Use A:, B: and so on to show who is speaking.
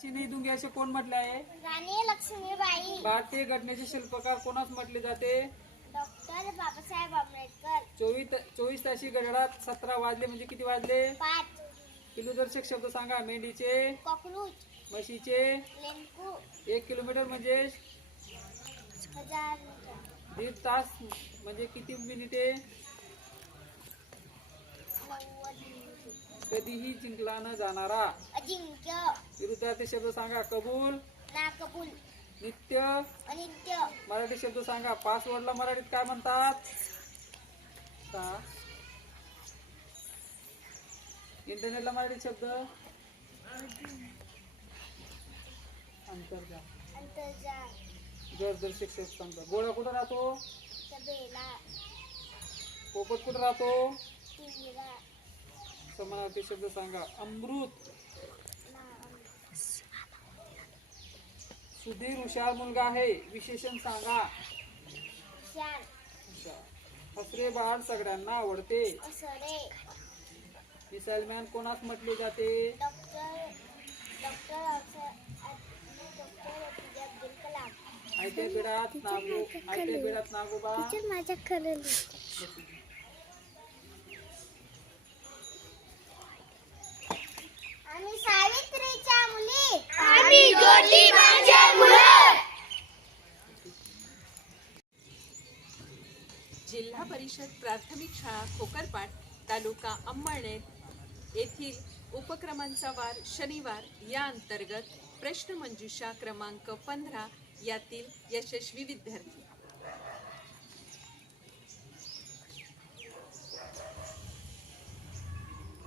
A: चिनी दुंगे असे कोण म्हटले आहे?
B: राणी लक्ष्मीबाई.
A: भारतीय घटनेचे शिल्पकार कोणास म्हटले जाते?
B: डॉक्टर बाबासाहेब आंबेडकर.
A: चोवीस चोवीस ताशी घड्याळात सतरा वाजले म्हणजे किती वाजले?
B: पाच.
A: किलोदर्शक शब्द सांगा मेंढीचे
B: कॉकरोच.
A: म्हशीचे
B: लेंकू.
A: एक किलोमीटर म्हणजे
B: हजार.
A: दीड तास म्हणजे किती मिनिटे?
B: नव्वद मिनिटे.
A: कधीही जिंकला न जाणारा.
B: अजिंक्य.
A: विरुद्धार्थी शब्द सांगा कबूल.
B: नाकबुल
A: नित्य.
B: अनित्य.
A: मराठी शब्द सांगा पासवर्डला मराठीत काय म्हणतात? इंटरनेटला मराठी शब्द? अंतर्जाल
B: अंतर्जाल
A: दर्दर्शक शब्द सांगतात गोळा कुठं राहतो? पोपट कुठं राहतो? समानार्थी शब्द सांगा अमृत. सुधीर हुशार मुलगा आहे. विशेषण सांगा. हुशार. हसरे बाळ सगळ्यांना आवडते.
B: असरे.
A: मिसाईल मॅन कोणास म्हटले जाते? आयत्या बिडात नागो आयत्या बिडात नागोबा.
B: माझ्या
C: जिल्हा परिषद प्राथमिक शाळा खोकरपाट तालुका अंबळनेर येथील उपक्रमांचा वार शनिवार या अंतर्गत प्रश्नमंजुषा क्रमांक पंधरा यातील यशस्वी विद्यार्थी.